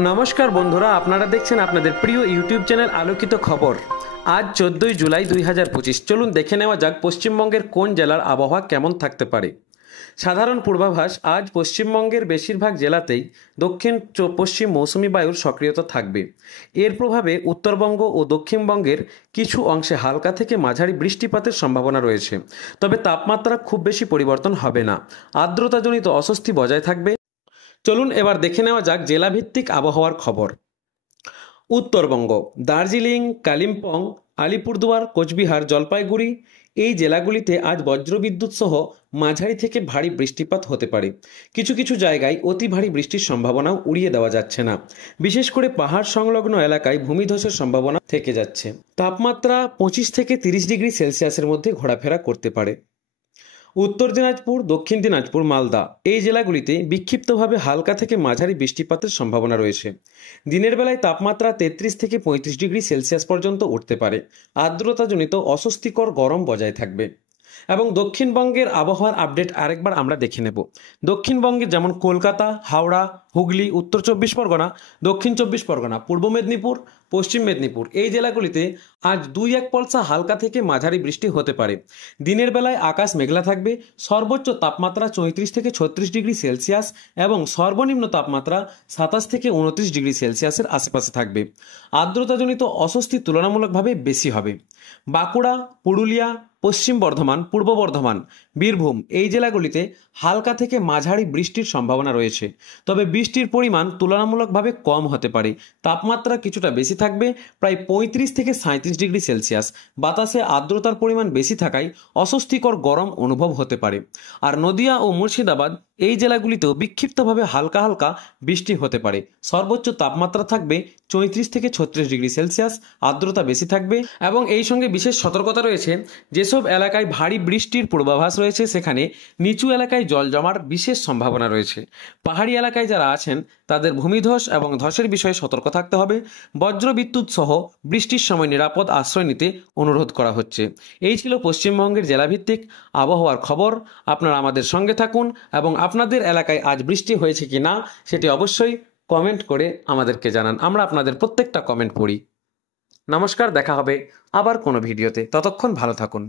নমস্কার বন্ধুরা, আপনারা দেখছেন আপনাদের প্রিয় ইউটিউব চ্যানেল আলোকিত খবর। আজ 14ই জুলাই 2025। চলুন দেখে নেওয়া যাক পশ্চিমবঙ্গের কোন জেলার আবহাওয়া কেমন থাকতে পারে। সাধারণ পূর্বাভাস, আজ পশ্চিমবঙ্গের বেশিরভাগ জেলাতেই দক্ষিণ পশ্চিম মৌসুমি বায়ুর সক্রিয়তা থাকবে। এর প্রভাবে উত্তরবঙ্গ ও দক্ষিণবঙ্গের কিছু অংশে হালকা থেকে মাঝারি বৃষ্টিপাতের সম্ভাবনা রয়েছে, তবে তাপমাত্রা খুব বেশি পরিবর্তন হবে না। আর্দ্রতাজনিত অস্বস্তি বজায় থাকবে। চলুন এবার দেখে নেওয়া যাক জেলাভিত্তিক আবহাওয়ার খবর। উত্তরবঙ্গ, দার্জিলিং, কালিম্পং, আলিপুরদুয়ার, কোচবিহার, জলপাইগুড়ি এই জেলাগুলিতে আজ বজ্রবিদ্যুৎ সহ মাঝারি থেকে ভারী বৃষ্টিপাত হতে পারে। কিছু কিছু জায়গায় অতি ভারী বৃষ্টির সম্ভাবনাও উড়িয়ে দেওয়া যাচ্ছে না। বিশেষ করে পাহাড় সংলগ্ন এলাকায় ভূমিধসের সম্ভাবনা থেকে যাচ্ছে। তাপমাত্রা 25 থেকে 30 ডিগ্রি সেলসিয়াসের মধ্যে ঘোরাফেরা করতে পারে। উত্তর দিনাজপুর, দক্ষিণ দিনাজপুর, মালদা এই জেলাগুলিতে বিক্ষিপ্তভাবে হালকা থেকে মাঝারি বৃষ্টিপাতের সম্ভাবনা রয়েছে। দিনের বেলায় তাপমাত্রা 33 থেকে 35 ডিগ্রি সেলসিয়াস পর্যন্ত উঠতে পারে। আর্দ্রতাজনিত অস্বস্তিকর গরম বজায় থাকবে। এবং দক্ষিণবঙ্গের আবহাওয়ার আপডেট আরেকবার আমরা দেখে নেব। দক্ষিণবঙ্গে যেমন কলকাতা, হাওড়া, হুগলি, উত্তর 24 পরগনা, দক্ষিণ 24 পরগনা, পূর্ব মেদিনীপুর, পশ্চিম মেদিনীপুর এই জেলাগুলিতে আজ 2-1 পলসা হালকা থেকে মাঝারি বৃষ্টি হতে পারে। দিনের বেলায় আকাশ মেঘলা থাকবে। সর্বোচ্চ তাপমাত্রা 34 থেকে 36 ডিগ্রি সেলসিয়াস এবং সর্বনিম্ন তাপমাত্রা 27 থেকে 29 ডিগ্রি সেলসিয়াসের আশেপাশে থাকবে। আর্দ্রতাজনিত অস্বস্তি তুলনামূলকভাবে বেশি হবে। বাঁকুড়া, পুরুলিয়া, পশ্চিম বর্ধমান, পূর্ব বর্ধমান, বীরভূম এই জেলাগুলিতে হালকা থেকে মাঝারি বৃষ্টির সম্ভাবনা রয়েছে, তবে বৃষ্টির পরিমাণ তুলনামূলকভাবে কম হতে পারে। তাপমাত্রা কিছুটা বেশি থাকবে, প্রায় 35 থেকে 37 ডিগ্রি সেলসিয়াস। বাতাসে আর্দ্রতার পরিমাণ বেশি থাকায় অস্বস্তিকর গরম অনুভব হতে পারে। আর নদিয়া ও মুর্শিদাবাদ এই জেলাগুলিতেও বিক্ষিপ্তভাবে হালকা হালকা বৃষ্টি হতে পারে। সর্বোচ্চ তাপমাত্রা থাকবে 34 থেকে 36 ডিগ্রি সেলসিয়াস। আর্দ্রতা বেশি থাকবে এবং এই সঙ্গে বিশেষ সতর্কতা রয়েছে, যেসব এলাকায় ভারী বৃষ্টির পূর্বাভাস রয়েছে সেখানে নিচু এলাকায় জল জমার বিশেষ সম্ভাবনা রয়েছে। পাহাড়ি এলাকায় যারা আছেন তাদের ভূমিধস এবং ধসের বিষয়ে সতর্ক থাকতে হবে। বজ্রবিদ্যুৎ সহ বৃষ্টির সময় নিরাপদ আশ্রয় নিতে অনুরোধ করা হচ্ছে। এই ছিল পশ্চিমবঙ্গের জেলাভিত্তিক আবহাওয়ার খবর। আপনারা আমাদের সঙ্গে থাকুন এবং আপনাদের এলাকায় আজ বৃষ্টি হয়েছে কি না সেটি অবশ্যই কমেন্ট করে আমাদেরকে জানান। আমরা আপনাদের প্রত্যেকটা কমেন্ট পড়ি। নমস্কার, দেখা হবে আবার কোনো ভিডিওতে। ততক্ষণ ভালো থাকুন।